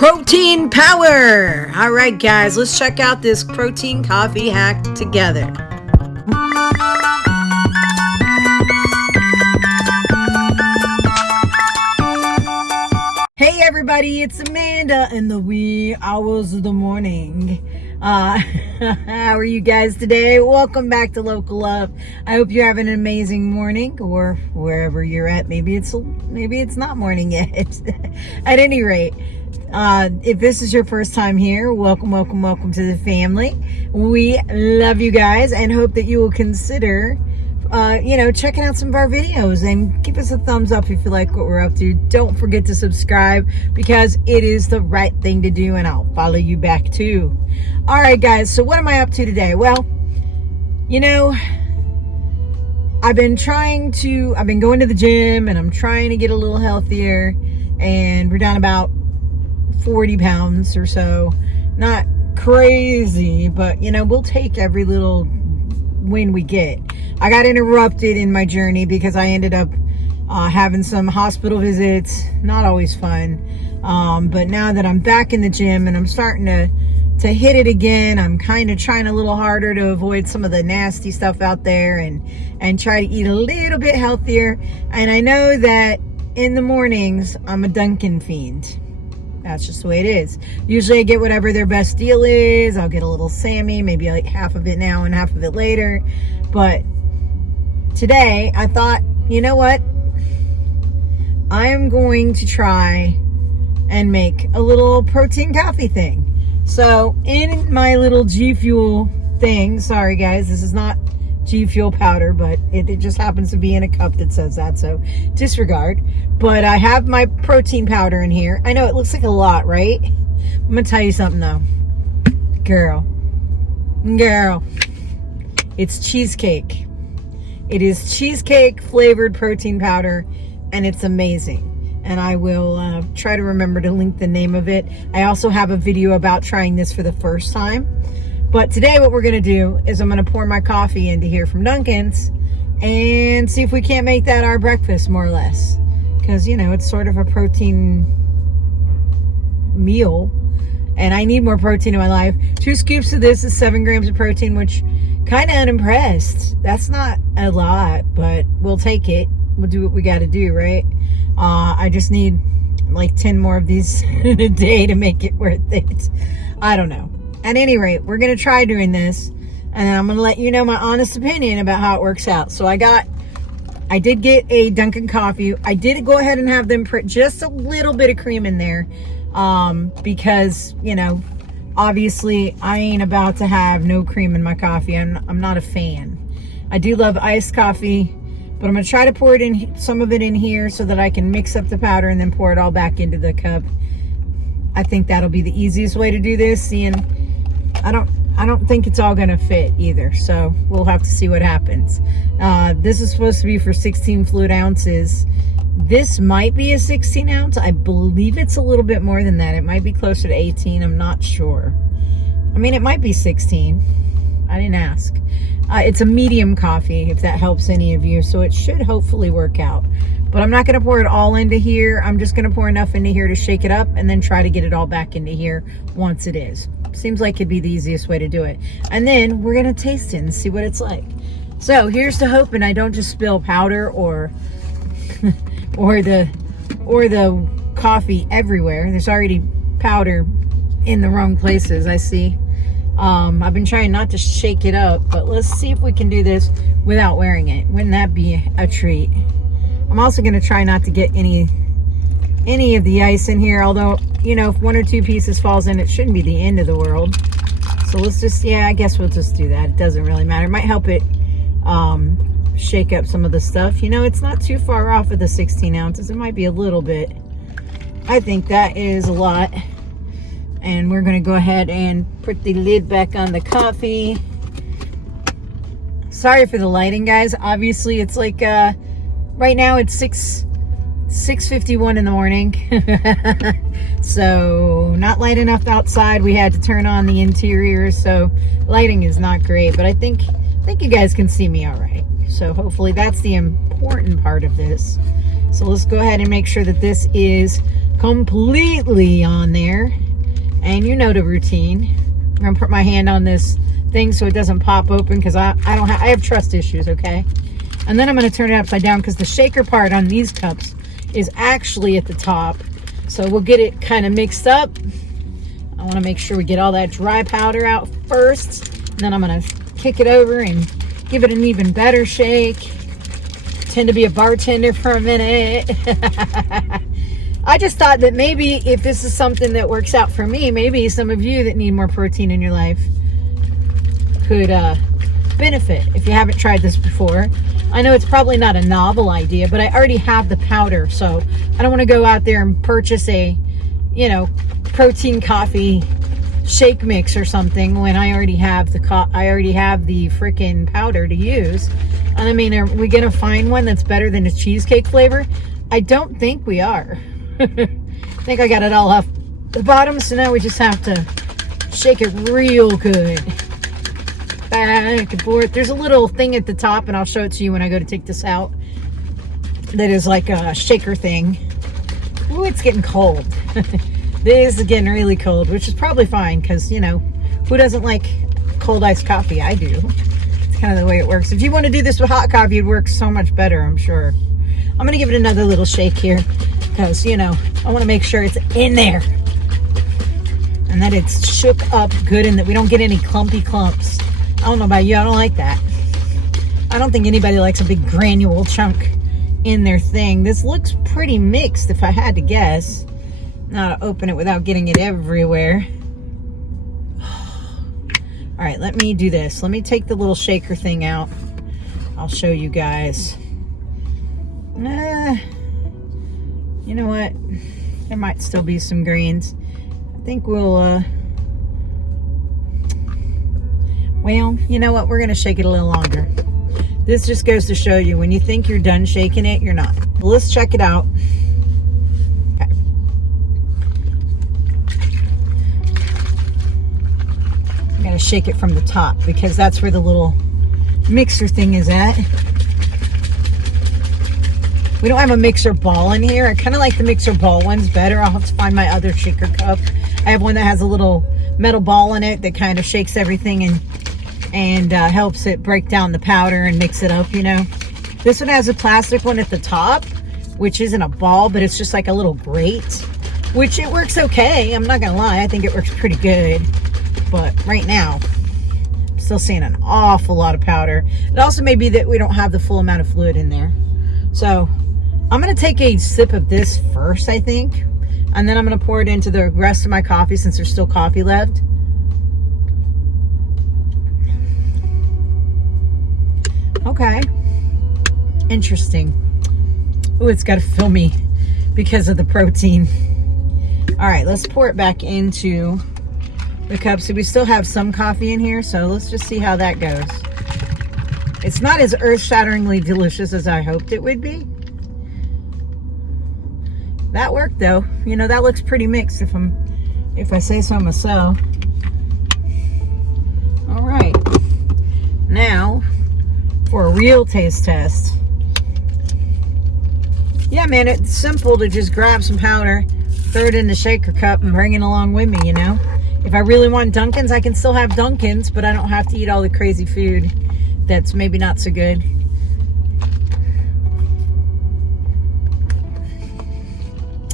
protein power. All right, guys, let's check out this protein coffee hack together. Hey everybody, it's Amanda in the wee hours of the morning. How are you guys today? Welcome back to Local Love. I hope you're having an amazing morning, or wherever you're at. Maybe it's not morning yet. At any rate, if this is your first time here, welcome to the family. We love you guys and hope that you will consider checking out some of our videos and give us a thumbs up if you like what we're up to. Don't forget to subscribe because it is the right thing to do, and I'll follow you back too. All right, guys, so what am I up to today? Well, I've been going to the gym and I'm trying to get a little healthier, and we're down about 40 pounds or so. Not crazy, but we'll take every little win we get. I got interrupted in my journey because I ended up having some hospital visits. Not always fun, but now that I'm back in the gym and I'm starting to hit it again, I'm kind of trying a little harder to avoid some of the nasty stuff out there and try to eat a little bit healthier. And I know that in the mornings I'm a Dunkin' fiend. That's just the way it is. Usually I get whatever their best deal is. I'll get a little Sammy, maybe like half of it now and half of it later. But today I thought, you know what? I am going to try and make a little protein coffee thing. So in my little G Fuel thing, sorry guys, this is not G Fuel powder, but it just happens to be in a cup that says that, so disregard. But I have my protein powder in here. I know it looks like a lot, right? I'm gonna tell you something though. Girl, it's cheesecake. It is cheesecake flavored protein powder, and it's amazing. And I will try to remember to link the name of it. I also have a video about trying this for the first time. But today what we're going to do is I'm going to pour my coffee into here from Dunkin's and see if we can't make that our breakfast, more or less. Because, it's sort of a protein meal. And I need more protein in my life. 2 scoops of this is 7 grams of protein, which kind of unimpressed. That's not a lot, but we'll take it. We'll do what we got to do, right? I just need like 10 more of these in a day to make it worth it. I don't know. At any rate, we're going to try doing this, and I'm going to let you know my honest opinion about how it works out. So I did get a Dunkin' coffee. I did go ahead and have them put just a little bit of cream in there, because, obviously I ain't about to have no cream in my coffee. I'm not a fan. I do love iced coffee, but I'm going to try to pour some of it in here so that I can mix up the powder and then pour it all back into the cup. I think that'll be the easiest way to do this, seeing I don't think it's all gonna fit either, so we'll have to see what happens. This is supposed to be for 16 fluid ounces. This might be a 16 ounce. I believe it's a little bit more than that. It might be closer to 18. I'm not sure. I mean, it might be 16. I didn't ask. It's a medium coffee, if that helps any of you, so it should hopefully work out. But I'm not going to pour it all into here. I'm just going to pour enough into here to shake it up and then try to get it all back into here once it is. Seems like it'd be the easiest way to do it. And then we're going to taste it and see what it's like. So here's to hoping I don't just spill powder or the coffee everywhere. There's already powder in the wrong places, I see. I've been trying not to shake it up, but let's see if we can do this without wearing it. Wouldn't that be a treat? I'm also going to try not to get any of the ice in here, although, if 1 or 2 pieces falls in, it shouldn't be the end of the world. So let's just, I guess we'll just do that. It doesn't really matter. It might help it shake up some of the stuff. It's not too far off of the 16 ounces. It might be a little bit. I think that is a lot. And we're going to go ahead and put the lid back on the coffee. Sorry for the lighting, guys. Obviously, it's like, right now it's 6:51 in the morning. So, not light enough outside. We had to turn on the interior, so lighting is not great. But I think you guys can see me all right. So, hopefully that's the important part of this. So, let's go ahead and make sure that this is completely on there. And you know the routine. I'm gonna put my hand on this thing so it doesn't pop open, because I have trust issues, okay? And then I'm gonna turn it upside down, because the shaker part on these cups is actually at the top. So we'll get it kind of mixed up. I want to make sure we get all that dry powder out first. And then I'm going to kick it over and give it an even better shake. Pretend to be a bartender for a minute. I just thought that maybe if this is something that works out for me, maybe some of you that need more protein in your life could benefit if you haven't tried this before. I know it's probably not a novel idea, but I already have the powder, so I don't want to go out there and purchase a, protein coffee shake mix or something when I already have the freaking powder to use. And I mean, are we gonna find one that's better than a cheesecake flavor? I don't think we are. I think I got it all off the bottom, so now we just have to shake it real good. Back and forth. There's a little thing at the top, and I'll show it to you when I go to take this out, that is like a shaker thing. Ooh, it's getting cold. This is getting really cold, which is probably fine, because, who doesn't like cold iced coffee? I do. It's kind of the way it works. If you want to do this with hot coffee, it works so much better, I'm sure. I'm going to give it another little shake here, because, I want to make sure it's in there. And that it's shook up good, and that we don't get any clumpy clumps. I don't know about you, I don't like that. I don't think anybody likes a big granule chunk in their thing. This looks pretty mixed, if I had to guess. Now to open it without getting it everywhere. All right, let me do this. Let me take the little shaker thing out. I'll show you guys. You know what? There might still be some grains. I think we'll, well, you know what? We're gonna shake it a little longer. This just goes to show you, when you think you're done shaking it, you're not. Well, let's check it out. Okay. I'm gonna shake it from the top, because that's where the little mixer thing is at. We don't have a mixer ball in here. I kind of like the mixer ball ones better. I'll have to find my other shaker cup. I have one that has a little metal ball in it that kind of shakes everything and helps it break down the powder and mix it up, This one has a plastic one at the top, which isn't a ball, but it's just like a little grate, which it works okay. I'm not gonna lie, I think it works pretty good. But right now, I'm still seeing an awful lot of powder. It also may be that we don't have the full amount of fluid in there. So I'm gonna take a sip of this first, I think, and then I'm gonna pour it into the rest of my coffee, since there's still coffee left. Okay, interesting. Oh, it's got to fill me because of the protein. All right, let's pour it back into the cup. So we still have some coffee in here, so let's just see how that goes. It's not as earth-shatteringly delicious as I hoped it would be. That worked though. That looks pretty mixed, if I say so myself. All right, now for a real taste test. Yeah, man, it's simple to just grab some powder, throw it in the shaker cup, and bring it along with me, If I really want Dunkins, I can still have Dunkins, but I don't have to eat all the crazy food that's maybe not so good.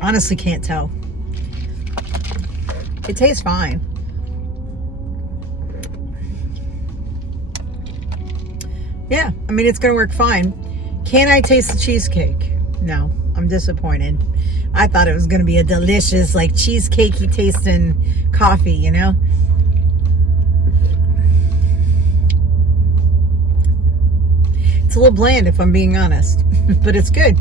Honestly, can't tell. It tastes fine. Yeah, I mean, it's gonna work fine. Can I taste the cheesecake? No, I'm disappointed. I thought it was gonna be a delicious, like, cheesecakey tasting coffee, It's a little bland, if I'm being honest, but it's good.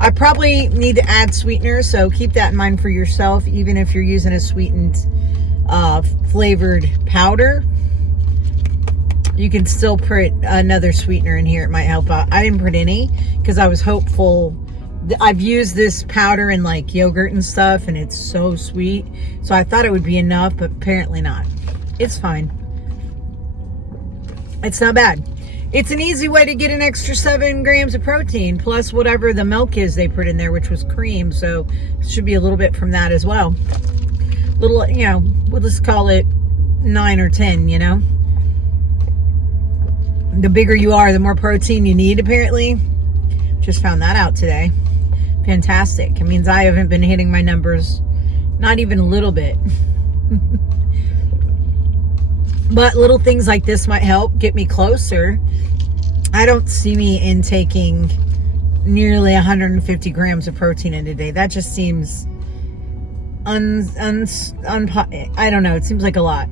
I probably need to add sweetener, so keep that in mind for yourself, even if you're using a sweetened, flavored powder. You can still put another sweetener in here. It might help out. I didn't put any because I was hopeful. I've used this powder in like yogurt and stuff, and it's so sweet. So I thought it would be enough, but apparently not. It's fine. It's not bad. it's an easy way to get an extra 7 grams of protein, plus whatever the milk is they put in there, which was cream. So it should be a little bit from that as well. Little, you know, we'll just call it 9 or 10, you know. The bigger you are, the more protein you need, apparently. Just found that out today. Fantastic. It means I haven't been hitting my numbers, not even a little bit. But little things like this might help get me closer. I don't see me intaking nearly 150 grams of protein in a day. That just seems I don't know. It seems like a lot.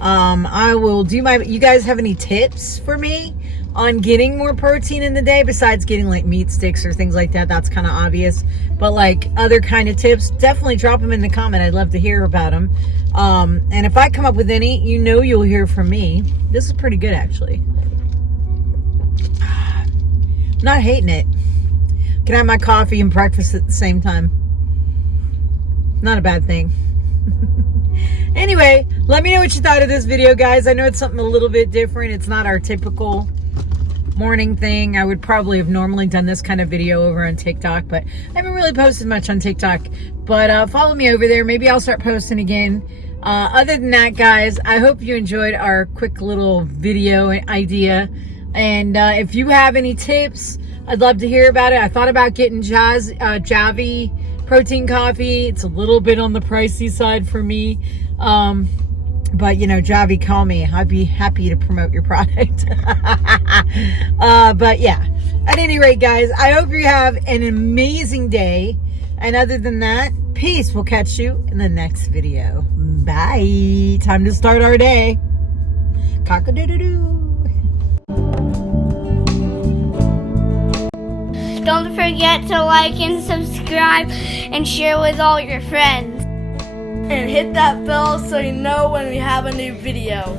I will do my, you guys have any tips for me on getting more protein in the day besides getting like meat sticks or things like that? That's kind of obvious, but like other kind of tips, definitely drop them in the comment. I'd love to hear about them. And if I come up with any, you know, you'll hear from me. This is pretty good, actually. Not hating it. Can I have my coffee and breakfast at the same time? Not a bad thing. Anyway, let me know what you thought of this video, guys. I know it's something a little bit different. It's not our typical morning thing. I would probably have normally done this kind of video over on TikTok, but I haven't really posted much on TikTok. But follow me over there. Maybe I'll start posting again. Other than that, guys, I hope you enjoyed our quick little video idea. And if you have any tips, I'd love to hear about it. I thought about getting Javi protein coffee. It's a little bit on the pricey side for me. But, you know, Javi, call me. I'd be happy to promote your product. But, yeah. At any rate, guys, I hope you have an amazing day. And other than that, peace. We'll catch you in the next video. Bye. Time to start our day. Cock-a-doodle-doo. Don't forget to like and subscribe and share with all your friends. And hit that bell so you know when we have a new video.